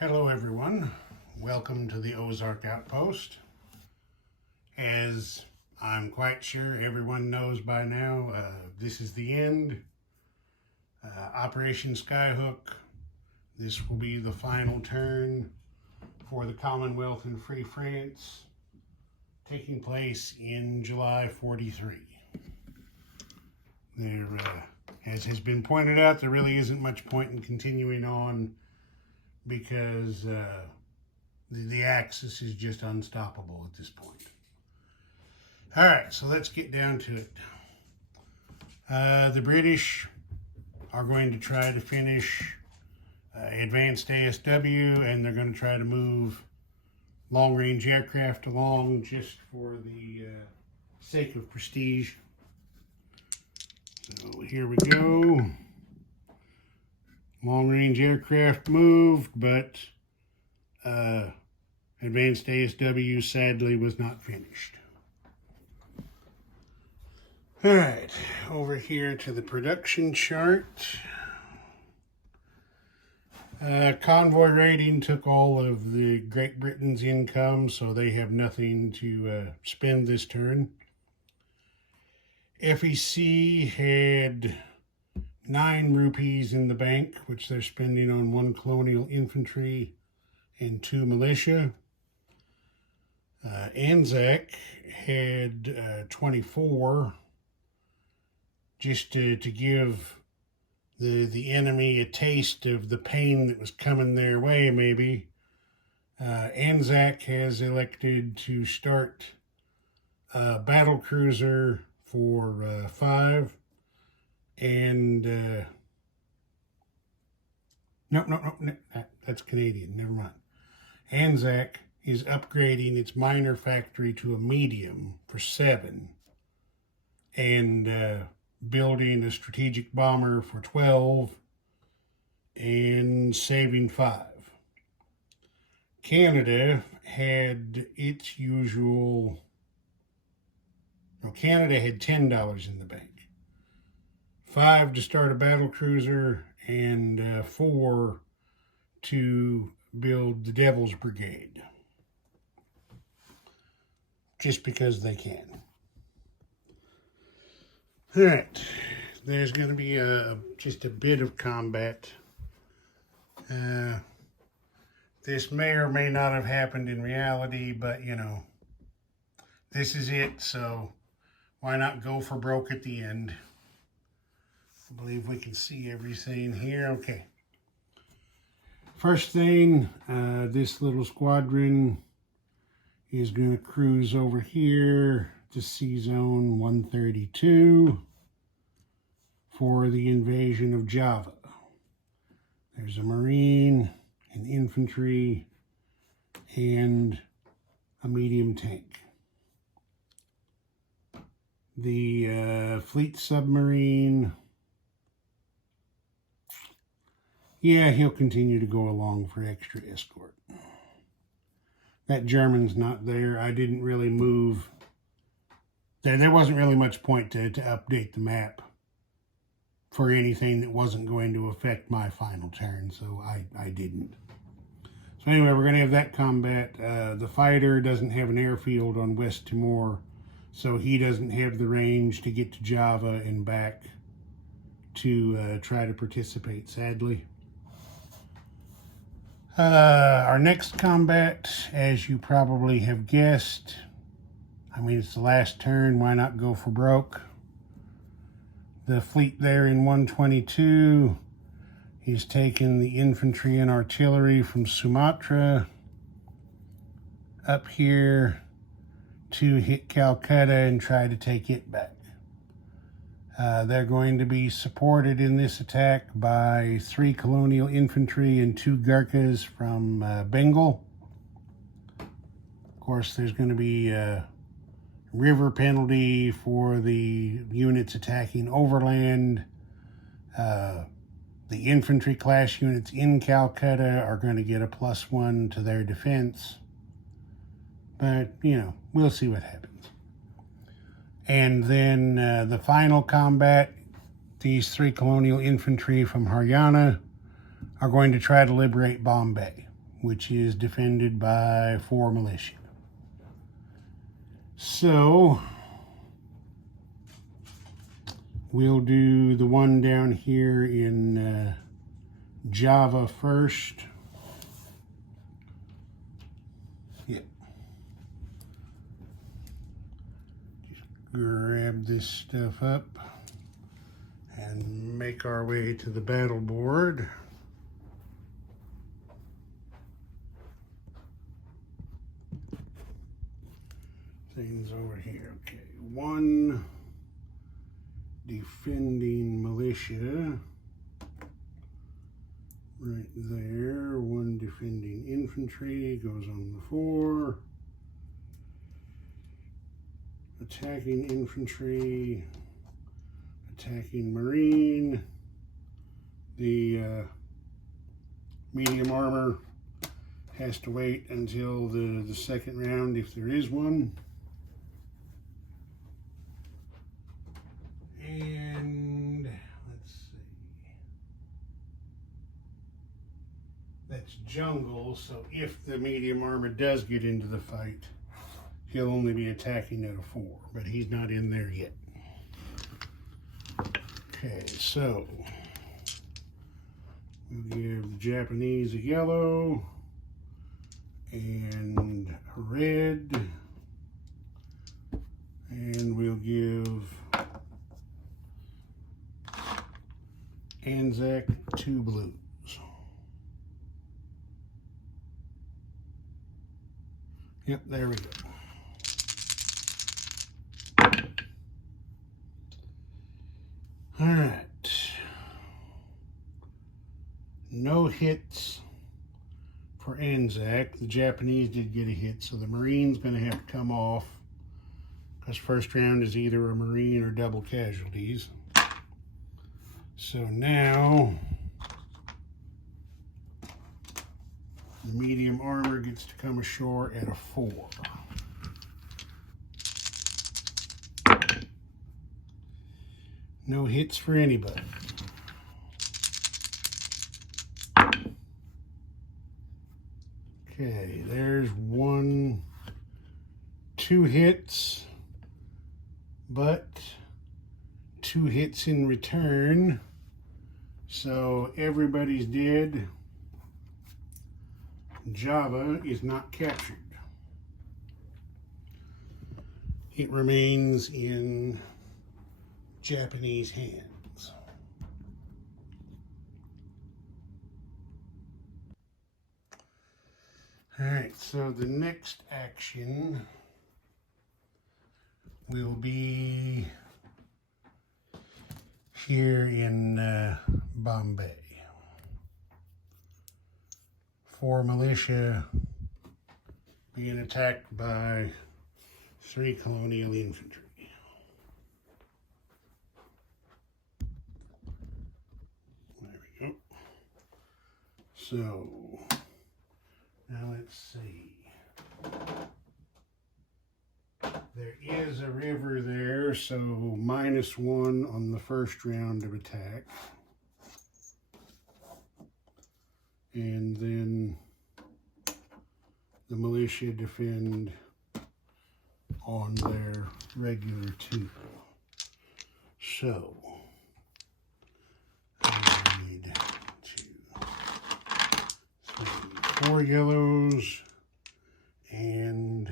Hello everyone, welcome to the Ozark Outpost. As I'm quite sure everyone knows by now, this is the end. Operation Skyhook. This will be the final turn for the Commonwealth in Free France, taking place in July 43. There, as has been pointed out, there really isn't much point in continuing on because the Axis is just unstoppable at this point. All right, so let's get down to it. The British are going to try to finish advanced ASW, and they're going to try to move long-range aircraft along just for the sake of prestige. So here we go. Long-range aircraft moved, but advanced ASW sadly was not finished. All right, over here to the production chart. Convoy rating took all of the Great Britain's income, so they have nothing to spend this turn. FEC had 9 rupees in the bank, which they're spending on 1 colonial infantry and 2 militia. Anzac had 24, just to give the enemy a taste of the pain that was coming their way, maybe. Anzac has elected to start a battle cruiser for 5. And no, that's Canadian, never mind. Anzac is upgrading its minor factory to a medium for 7 and building a strategic bomber for 12 and saving 5. Canada had its usual, no, Canada had $10 in the bank. 5 to start a battle cruiser, and 4 to build the Devil's Brigade. Just because they can. All right, there's going to be just a bit of combat. This may or may not have happened in reality, but you know, this is it, so why not go for broke at the end? I believe we can see everything here. Okay. First thing, this little squadron is going to cruise over here to Sea Zone 132 for the invasion of Java. There's a Marine, an infantry, and a medium tank. The fleet submarine, yeah, he'll continue to go along for extra escort. That German's not there. I didn't really move. There wasn't really much point to update the map for anything that wasn't going to affect my final turn, so I didn't. So anyway, we're going to have that combat. The fighter doesn't have an airfield on West Timor, so he doesn't have the range to get to Java and back to try to participate, sadly. Our next combat, as you probably have guessed, I mean, it's the last turn, why not go for broke? The fleet there in 122 is taking the infantry and artillery from Sumatra up here to hit Calcutta and try to take it back. They're going to be supported in this attack by 3 colonial infantry and 2 Gurkhas from Bengal. Of course, there's going to be a river penalty for the units attacking overland. The infantry class units in Calcutta are going to get a +1 to their defense. But, you know, we'll see what happens. And then the final combat, these 3 colonial infantry from Haryana are going to try to liberate Bombay. which is defended by 4 militia. So we'll do the one down here in Java first. Yep. Just grab this stuff up and make our way to the battle board. Things over here. Okay, 1 defending militia right there. 1 defending infantry goes on the 4. Attacking infantry, attacking marine. The medium armor has to wait until the second round if there is one. And let's see, that's jungle, so if the medium armor does get into the fight, he'll only be attacking at a 4, but he's not in there yet. Okay, so we'll give Japanese a yellow and a red, and we'll give Anzac 2 blues. Yep, there we go. All right. No hits for Anzac. The Japanese did get a hit, so the Marine's going to have to come off because first round is either a Marine or double casualties. So now the medium armor gets to come ashore at a 4. No hits for anybody. Okay, there's 1, 2 hits, but 2 hits in return. So everybody's dead. Java is not captured. It remains in Japanese hands. All right, so the next action will be here in Bombay. 4 militia being attacked by 3 colonial infantry. There we go. So now let's see. There is a river there, so -1 on the first round of attack. And then the militia defend on their regular 2. So I need 2, 3, 4 yellows and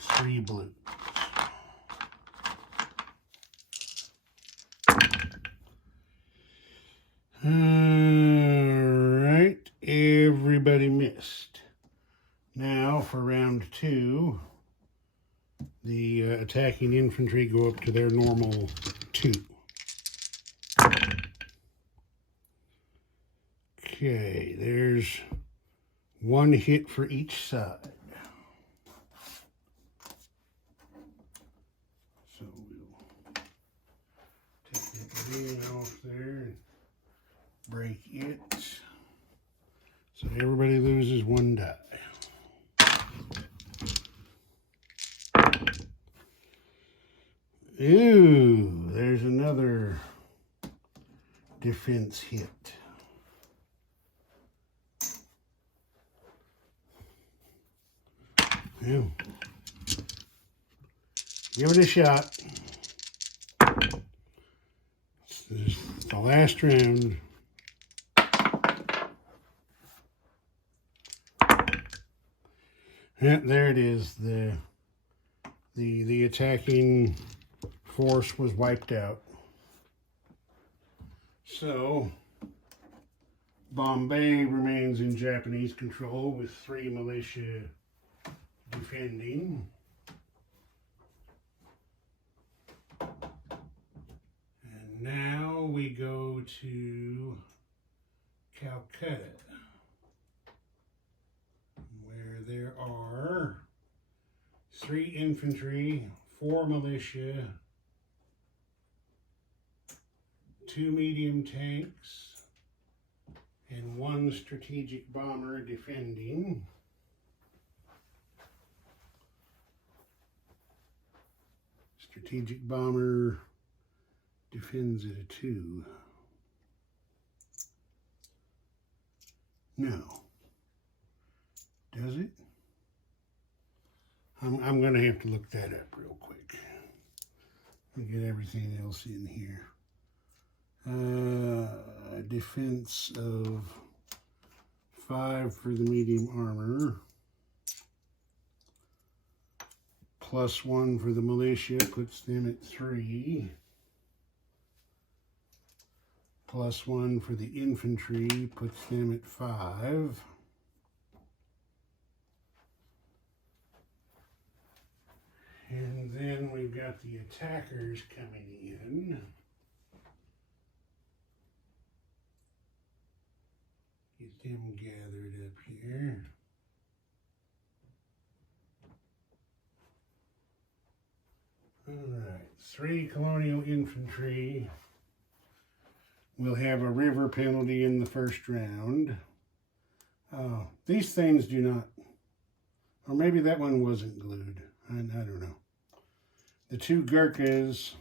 3 blues. Alright, everybody missed. Now for round 2, the attacking infantry go up to their normal 2. Okay, there's 1 hit for each side. So we'll take that beam off there and break it. So everybody loses 1 die. Ooh, there's another defense hit. Yeah. Give it a shot. This is the last round. Yeah, there it is. The attacking force was wiped out. So Bombay remains in Japanese control with 3 militia defending. And now we go to Calcutta, where there are 3 infantry, 4 militia, 2 medium tanks, and 1 strategic bomber defending. Strategic bomber defends at a 2. No. Does it? I'm going to have to look that up real quick. Let me get everything else in here. Defense of 5 for the medium armor. +1 for the militia puts them at 3. +1 for the infantry puts them at 5. And then we've got the attackers coming in. Get them gathered up here. All right, 3 colonial infantry will have a river penalty in the first round. These things do not, or maybe that one wasn't glued. I don't know. The 2 Gurkhas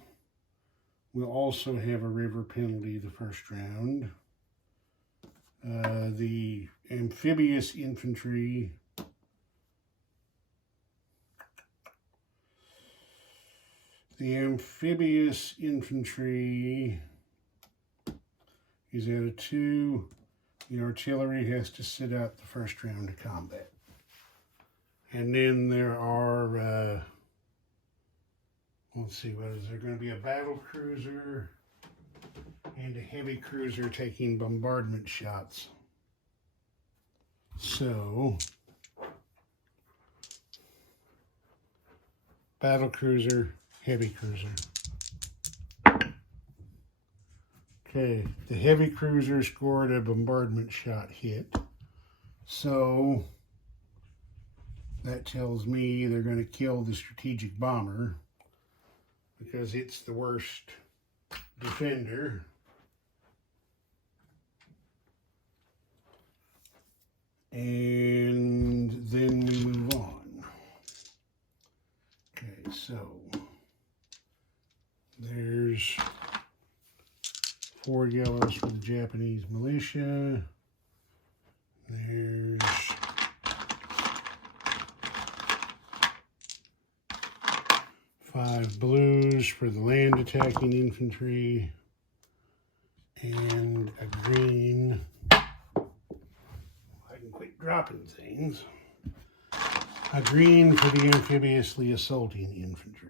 will also have a river penalty the first round. The amphibious infantry is at a 2. The artillery has to sit out the first round of combat. And then there are, let's see, what is there going to be? A battle cruiser and a heavy cruiser taking bombardment shots. So, battle cruiser, heavy cruiser. Okay, the heavy cruiser scored a bombardment shot hit. So that tells me they're going to kill the strategic bomber because it's the worst defender. And then we move on. Okay, so there's 4 yellows for the Japanese militia. There's 5 blues for the land attacking infantry. And a green. I can quit dropping things. A green for the amphibiously assaulting infantry.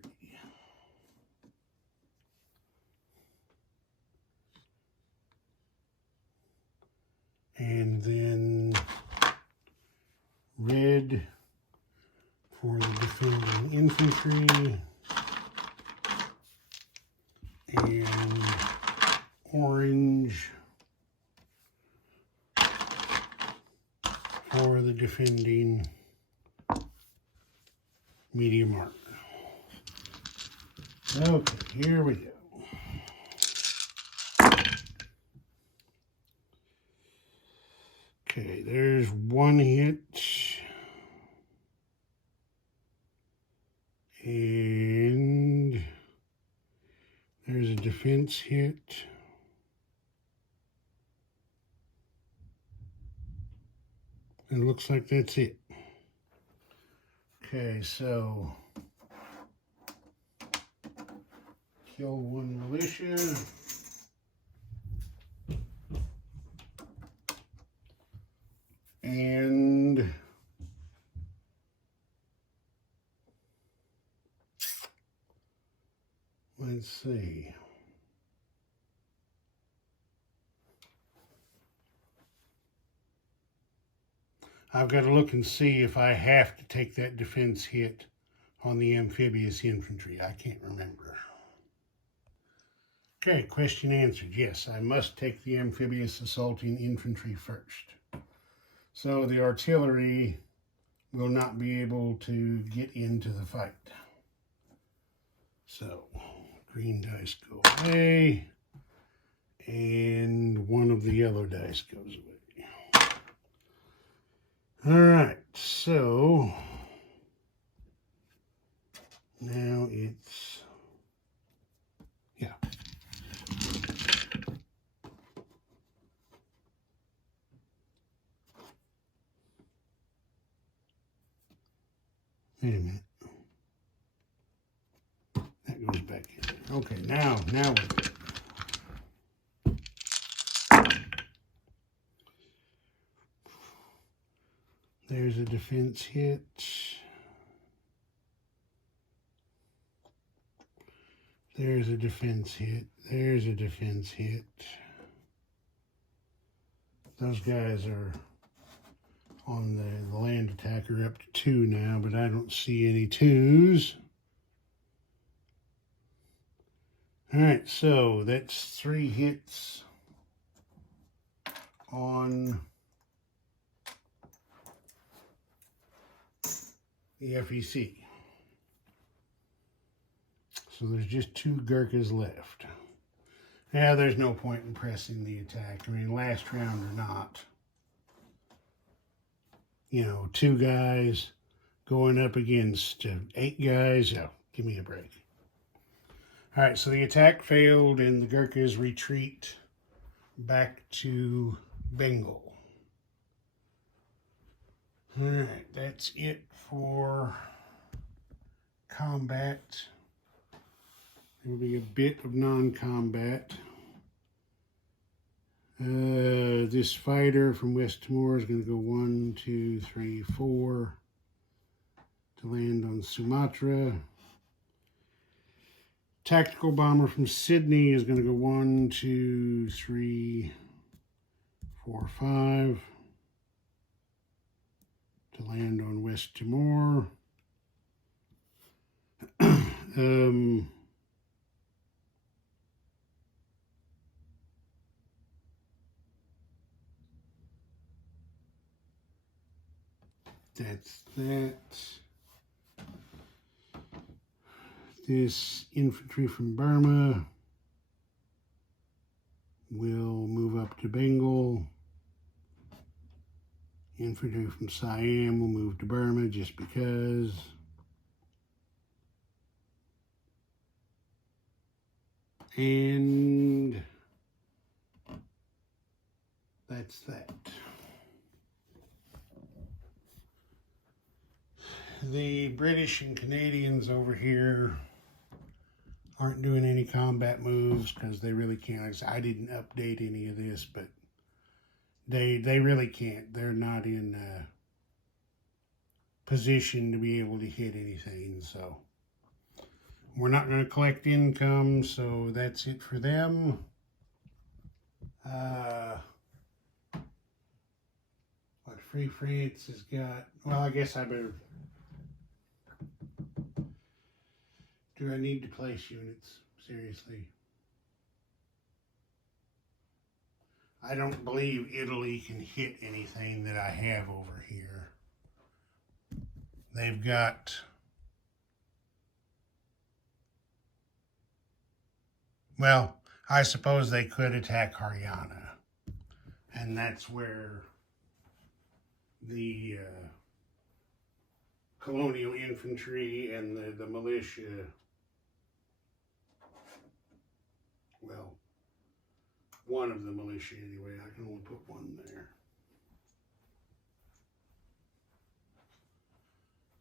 And then red for the defending infantry. And orange for the defending medium armor. Okay, here we go. Okay, there's 1 hit. And there's a defense hit. And it looks like that's it. Okay, so kill one militia. And let's see. I've got to look and see if I have to take that defense hit on the amphibious infantry. I can't remember. Okay, question answered. Yes, I must take the amphibious assaulting infantry first. So the artillery will not be able to get into the fight. So, green dice go away, and one of the yellow dice goes away. All right, so now it's, yeah. Wait a minute. That goes back in. Okay, now we're good. There's a defense hit. There's a defense hit. There's a defense hit. Those guys are on the land attacker up to 2 now, but I don't see any 2s. All right, so that's 3 hits on the FEC. So there's just 2 Gurkhas left. Yeah, there's no point in pressing the attack. I mean, last round or not. You know, 2 guys going up against 8 guys. Oh, give me a break. All right, so the attack failed and the Gurkhas retreat back to Bengal. All right, that's it for combat. There will be a bit of non-combat. This fighter from West Timor is going to go 1, 2, 3, 4 to land on Sumatra. Tactical bomber from Sydney is going to go 1, 2, 3, 4, 5 to land on West Timor. That's that. This infantry from Burma will move up to Bengal. Infantry from Siam will move to Burma just because. And that's that. The British and Canadians over here aren't doing any combat moves because they really can't. I didn't update any of this, but they really can't. They're not in a position to be able to hit anything, so we're not going to collect income, so that's it for them. What Free France has got, well, I guess I better, do I need to place units? Seriously. I don't believe Italy can hit anything that I have over here. They've got, well, I suppose they could attack Haryana. And that's where the colonial infantry and the militia, well, one of the militia anyway, I can only put one there.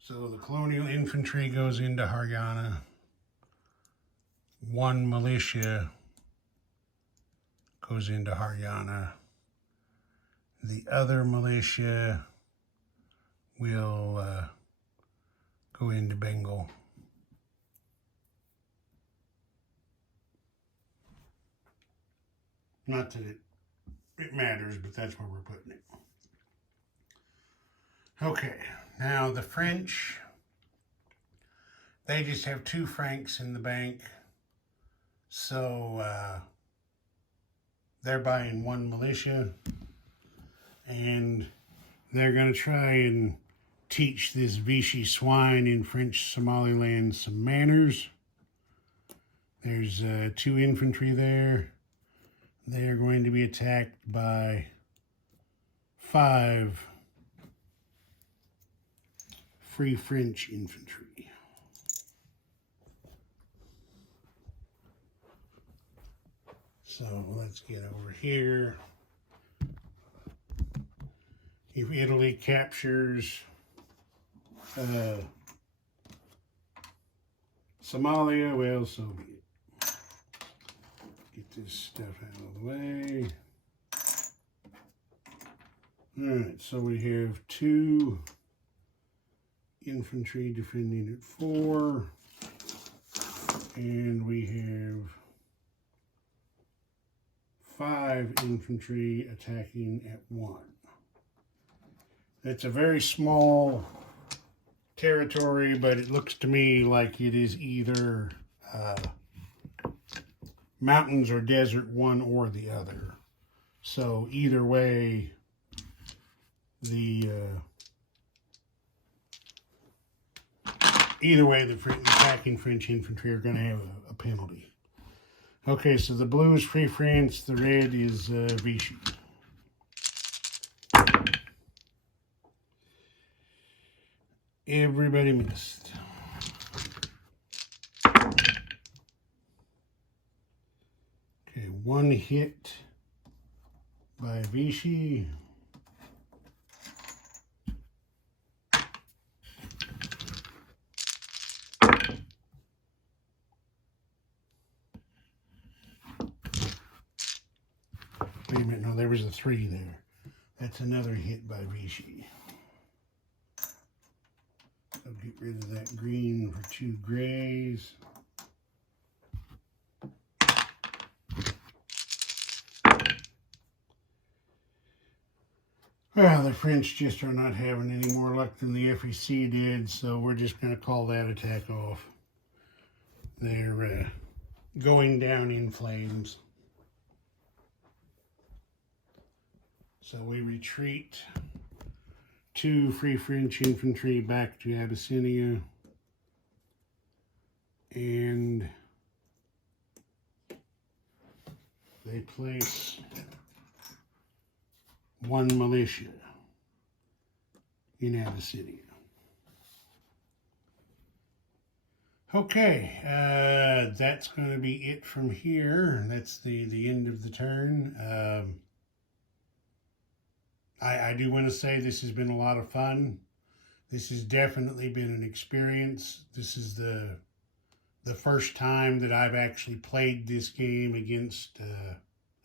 So the Colonial Infantry goes into Haryana. One militia goes into Haryana. The other militia will go into Bengal. Not that it matters, but that's where we're putting it. Okay, now the French, they just have 2 francs in the bank. So they're buying 1 militia, and they're going to try and teach this Vichy swine in French Somaliland some manners. There's 2 infantry there. They are going to be attacked by 5 Free French infantry. So let's get over here. If Italy captures Somalia, well, so be it. Get this stuff out of the way. All right, so we have 2 infantry defending at 4, and we have 5 infantry attacking at 1. It's a very small territory, but it looks to me like it is either mountains or desert, one or the other. So either way, the attacking French infantry are going to have a penalty. Okay, so the blue is Free France, the red is Vichy. Everybody missed. Okay, 1 hit by Vichy. Wait a minute, no, there was a 3 there. That's another hit by Vichy. I'll get rid of that green for 2 grays. Well, the French just are not having any more luck than the FEC did, so we're just going to call that attack off. They're going down in flames. So we retreat 2 Free French infantry back to Abyssinia, and they place 1 militia in Abyssinia. Okay, that's going to be it from here. That's the end of the turn. I do want to say this has been a lot of fun. This has definitely been an experience. This is the first time that I've actually played this game against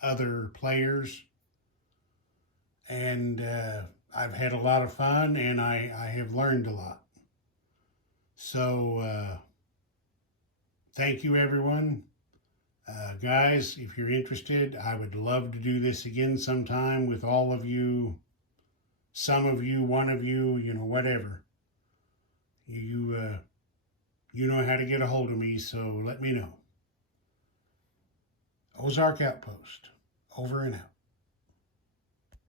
other players. And I've had a lot of fun, and I have learned a lot. So thank you, everyone. Guys, if you're interested, I would love to do this again sometime with all of you. Some of you, one of you, you know, whatever. You know how to get a hold of me, so let me know. Ozark Outpost, over and out.